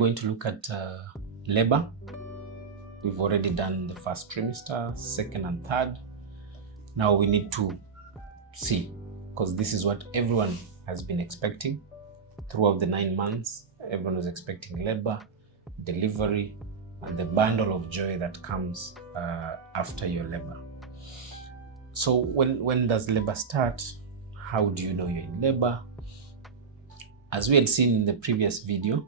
going to look at labor. We've already done the first trimester, second and third. Now we need to see, because this is what everyone has been expecting throughout the 9 months. Everyone was expecting labor, delivery, and the bundle of joy that comes after your labor. So when does labor start? How do you know you're in labor? As we had seen in the previous video,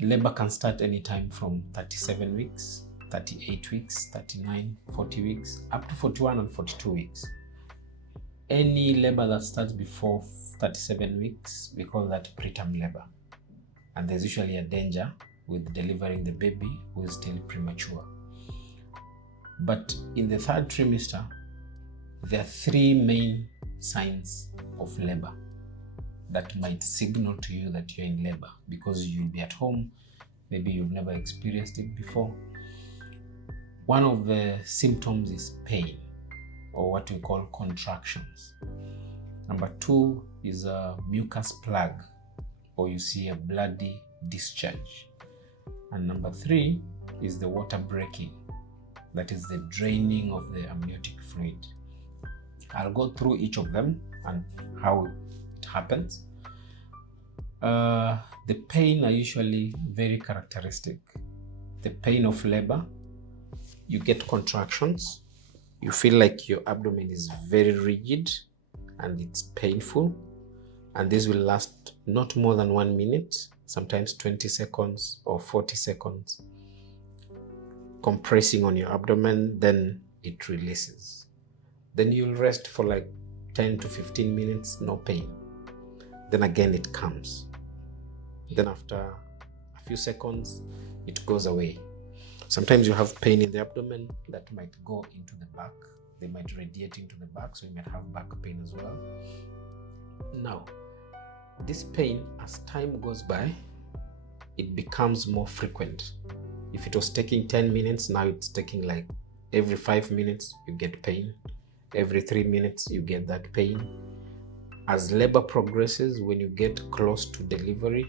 labor can start anytime from 37 weeks, 38 weeks, 39, 40 weeks, up to 41 and 42 weeks. Any labor that starts before 37 weeks, we call that preterm labor. And there's usually a danger with delivering the baby who is still premature. But in the third trimester, there are 3 main signs of labor that might signal to you that you're in labor, because you'll be at home, maybe you've never experienced it before. One of the symptoms is pain, or what we call contractions. Number 2 is a mucus plug, or you see a bloody discharge. And number 3 is the water breaking, that is the draining of the amniotic fluid. I'll go through each of them and how it happens. The pain are usually very characteristic. The pain of labor, you get contractions, you feel like your abdomen is very rigid and it's painful, and this will last not more than 1 minute, sometimes 20 seconds or 40 seconds, compressing on your abdomen, then it releases. Then you'll rest for like 10 to 15 minutes, no pain. Then again it comes. Then after a few seconds, it goes away. Sometimes you have pain in the abdomen that might go into the back. They might radiate into the back, so you might have back pain as well. Now, this pain, as time goes by, it becomes more frequent. If it was taking 10 minutes, now it's taking like every 5 minutes you get pain. Every 3 minutes you get that pain. As labor progresses, when you get close to delivery,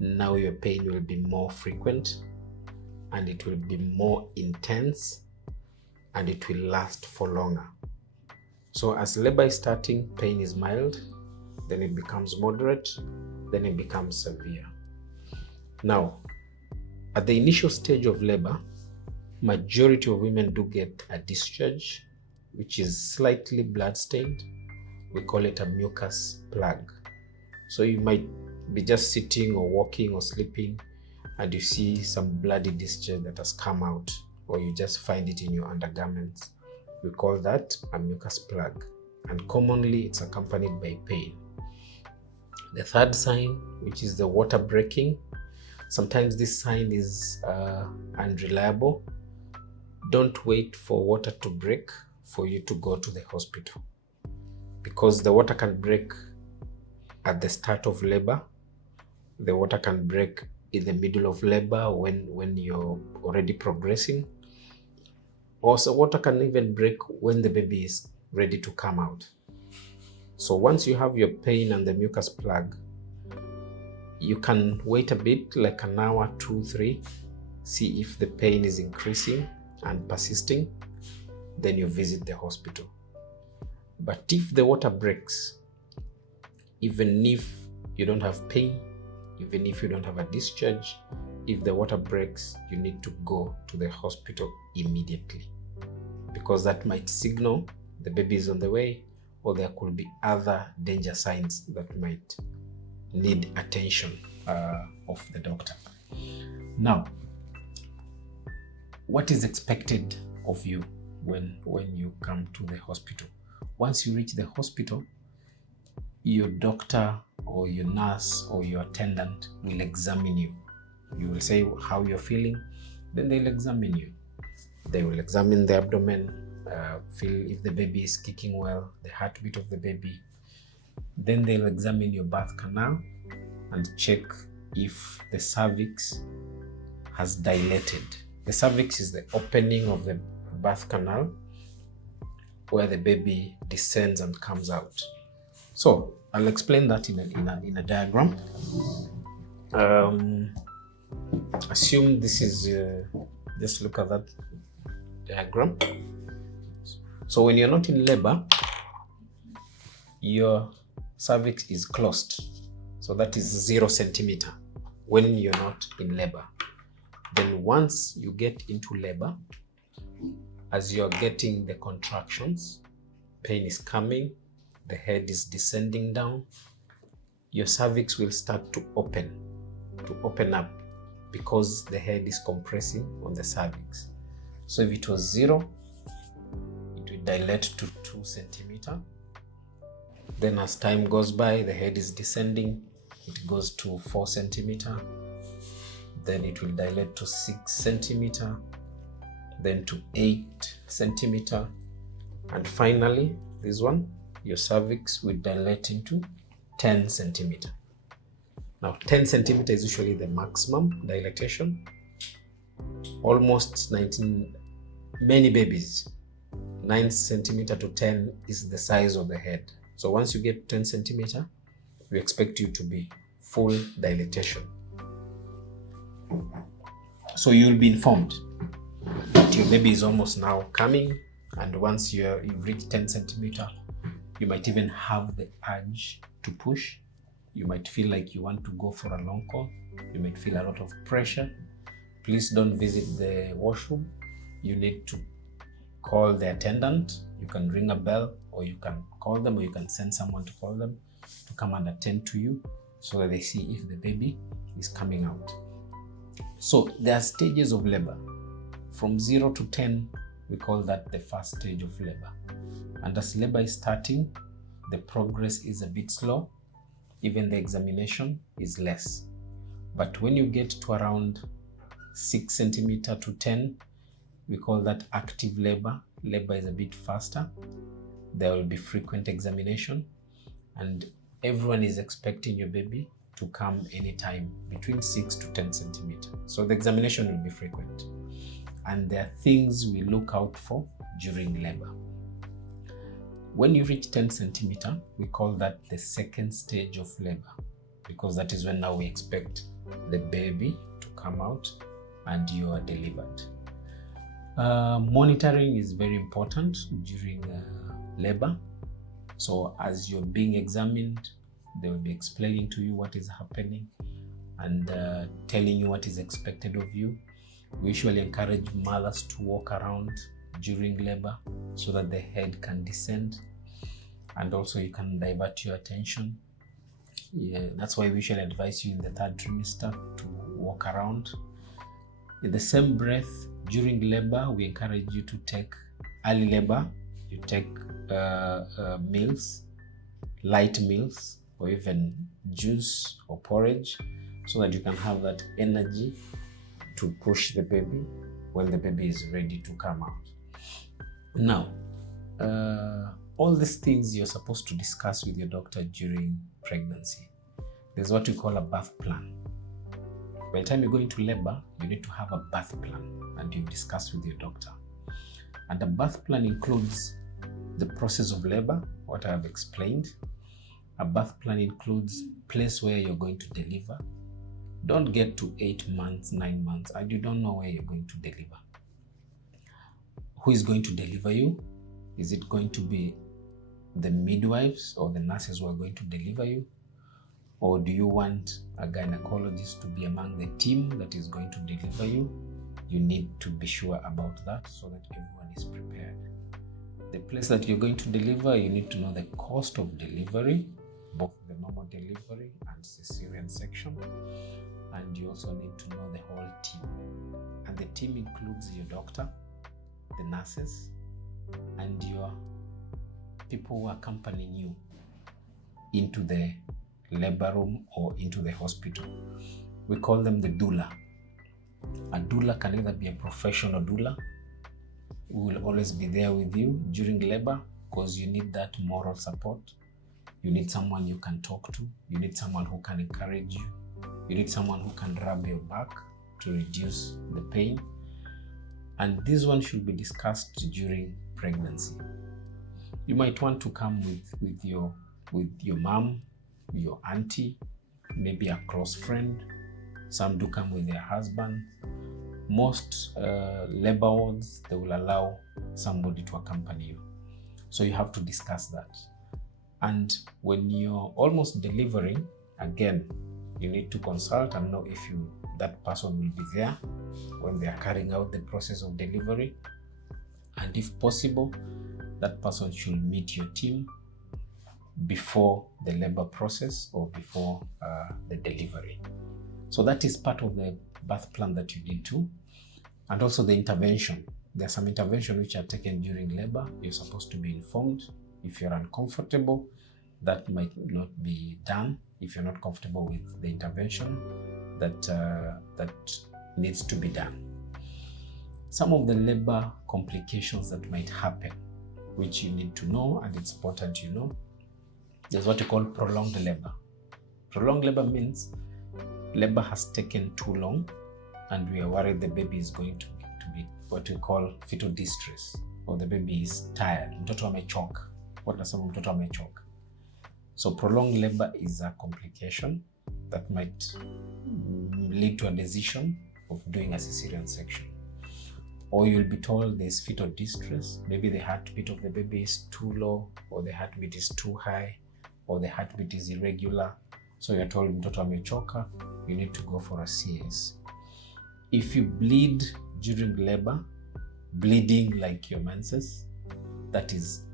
now your pain will be more frequent and it will be more intense and it will last for longer. So as labor is starting, pain is mild, then it becomes moderate, then it becomes severe. Now, at the initial stage of labor, majority of women do get a discharge, which is slightly blood-stained. We call it a mucus plug. So you might be just sitting or walking or sleeping and you see some bloody discharge that has come out, or you just find it in your undergarments. We call that a mucus plug, and commonly it's accompanied by pain. The third sign, which is the water breaking, sometimes this sign is unreliable. Don't wait for water to break for you to go to the hospital, because the water can break at the start of labor. The water can break in the middle of labor when you're already progressing. Also, water can even break when the baby is ready to come out. So once you have your pain and the mucus plug, you can wait a bit, like an hour, 2, 3, see if the pain is increasing and persisting, then you visit the hospital. But if the water breaks, even if you don't have pain, even if you don't have a discharge, if the water breaks, you need to go to the hospital immediately, because that might signal the baby is on the way, or there could be other danger signs that might need attention of the doctor. Now, what is expected of you when you come to the hospital? Once you reach the hospital, your doctor or your nurse or your attendant will examine you. You will say how you're feeling, then they'll examine you. They will examine the abdomen, feel if the baby is kicking well, the heartbeat of the baby. Then they'll examine your birth canal and check if the cervix has dilated. The cervix is the opening of the birth canal where the baby descends and comes out. So I'll explain that in a diagram. assume this is, just look at that diagram. So when you're not in labor, your cervix is closed. So that is 0 centimeter when you're not in labor. Then once you get into labor, as you're getting the contractions, pain is coming, the head is descending down, your cervix will start to open up because the head is compressing on the cervix. So if it was 0, it will dilate to 2 centimeter. Then as time goes by, the head is descending, it goes to 4 centimeter. Then it will dilate to 6 centimeter, then to 8 centimeter. And finally, this one, your cervix will dilate into 10 centimeter. Now, 10 centimeter is usually the maximum dilatation. Almost many babies, 9 centimeter to 10 is the size of the head. So once you get 10 centimeter, we expect you to be full dilatation. So you'll be informed that your baby is almost now coming, and once you've reached 10 centimeter, you might even have the urge to push. You might feel like you want to go for a long call. You might feel a lot of pressure. Please don't visit the washroom. You need to call the attendant. You can ring a bell, or you can call them, or you can send someone to call them to come and attend to you so that they see if the baby is coming out. So there are stages of labor. From 0 to 10, we call that the first stage of labor. And as labor is starting, the progress is a bit slow. Even the examination is less. But when you get to around 6 centimeter to 10, we call that active labor. Labor is a bit faster. There will be frequent examination, and everyone is expecting your baby to come anytime between 6 to 10 centimeter. So the examination will be frequent. And there are things we look out for during labor. When you reach 10 centimeter, we call that the second stage of labor, because that is when now we expect the baby to come out and you are delivered. Monitoring is very important during labor. So as you're being examined, they will be explaining to you what is happening and telling you what is expected of you. We usually encourage mothers to walk around during labor so that the head can descend, and also you can divert your attention. That's why we usually advise you in the 3rd trimester to walk around. In the same breath, during labor, we encourage you to take early labor. You take meals, light meals, or even juice or porridge, so that you can have that energy to push the baby when the baby is ready to come out. Now, all these things you're supposed to discuss with your doctor during pregnancy. There's what we call a birth plan. By the time you go into labor, you need to have a birth plan, and you discuss with your doctor. And the birth plan includes the process of labor, what I have explained. A birth plan includes place where you're going to deliver. Don't get to 8 months, 9 months, and you don't know where you're going to deliver. Who is going to deliver you? Is it going to be the midwives or the nurses who are going to deliver you? Or do you want a gynecologist to be among the team that is going to deliver you? You need to be sure about that so that everyone is prepared. The place that you're going to deliver, you need to know the cost of delivery, both the normal delivery and cesarean section. And you also need to know the whole team. And the team includes your doctor, the nurses, and your people who are accompanying you into the labor room or into the hospital. We call them the doula. A doula can either be a professional doula who will always be there with you during labor, because you need that moral support. You need someone you can talk to. You need someone who can encourage you. You need someone who can rub your back to reduce the pain. And this one should be discussed during pregnancy. You might want to come with your mom, your auntie, maybe a close friend, Some do come with their husband. Most labor wards, they will allow somebody to accompany you. So you have to discuss that. And when you're almost delivering, again, you need to consult and know if that person will be there when they are carrying out the process of delivery. And if possible, that person should meet your team before the labor process or before the delivery. So that is part of the birth plan that you need to. And also the intervention. There are some interventions which are taken during labor. You're supposed to be informed. If you're uncomfortable, that might not be done. If you're not comfortable with the intervention that needs to be done. Some of the labor complications that might happen, which you need to know, and it's important you know, there's what you call prolonged labor. Prolonged labor means labor has taken too long and we are worried the baby is going to be what we call fetal distress, or the baby is tired. Mtoto amechoka. What nasema mtoto amechoka. So prolonged labor is a complication that might lead to a decision of doing a cesarean section. Or you'll be told there's fetal distress. Maybe the heartbeat of the baby is too low, or the heartbeat is too high, or the heartbeat is irregular. So you're told mtoto amechoka, you need to go for a CS. If you bleed during labor, bleeding like your menses, that is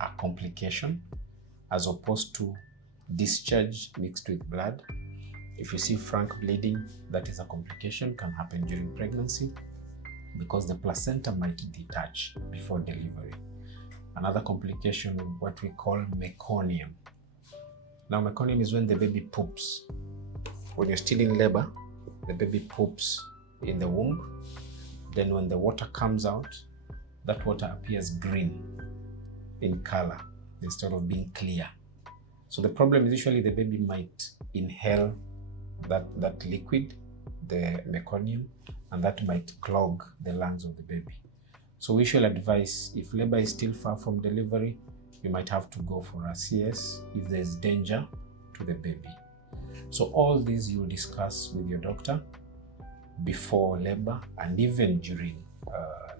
a complication as opposed to discharge mixed with blood. If you see frank bleeding, that is a complication, can happen during pregnancy because the placenta might detach before delivery. Another complication is what we call meconium. Now meconium is when the baby poops. When you're still in labor, the baby poops in the womb. Then when the water comes out, that water appears green in color instead of being clear. So the problem is usually the baby might inhale that liquid, the meconium, and that might clog the lungs of the baby. So we shall advise, if labor is still far from delivery, you might have to go for a CS if there's danger to the baby. So all these you'll discuss with your doctor before labor and even during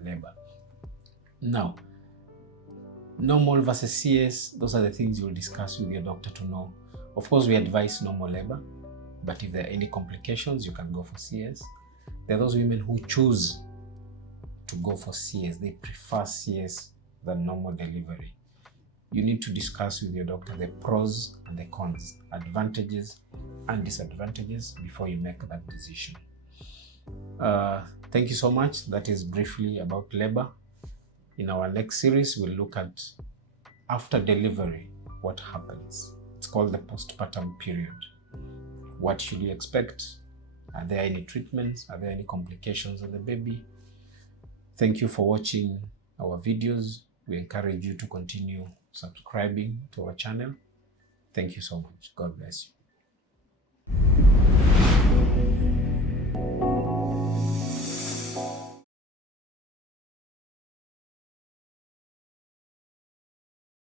labor. Now, normal versus CS, those are the things you'll discuss with your doctor to know. Of course, we advise normal labor, but if there are any complications, you can go for CS. There are those women who choose to go for CS. They prefer CS than normal delivery. You need to discuss with your doctor the pros and the cons, advantages and disadvantages before you make that decision. Thank you so much. That is briefly about labor. In our next series, we'll look at after delivery, what happens. It's called the postpartum period. What should you expect? Are there any treatments? Are there any complications on the baby? Thank you for watching our videos. We encourage you to continue subscribing to our channel. Thank you so much. God bless you.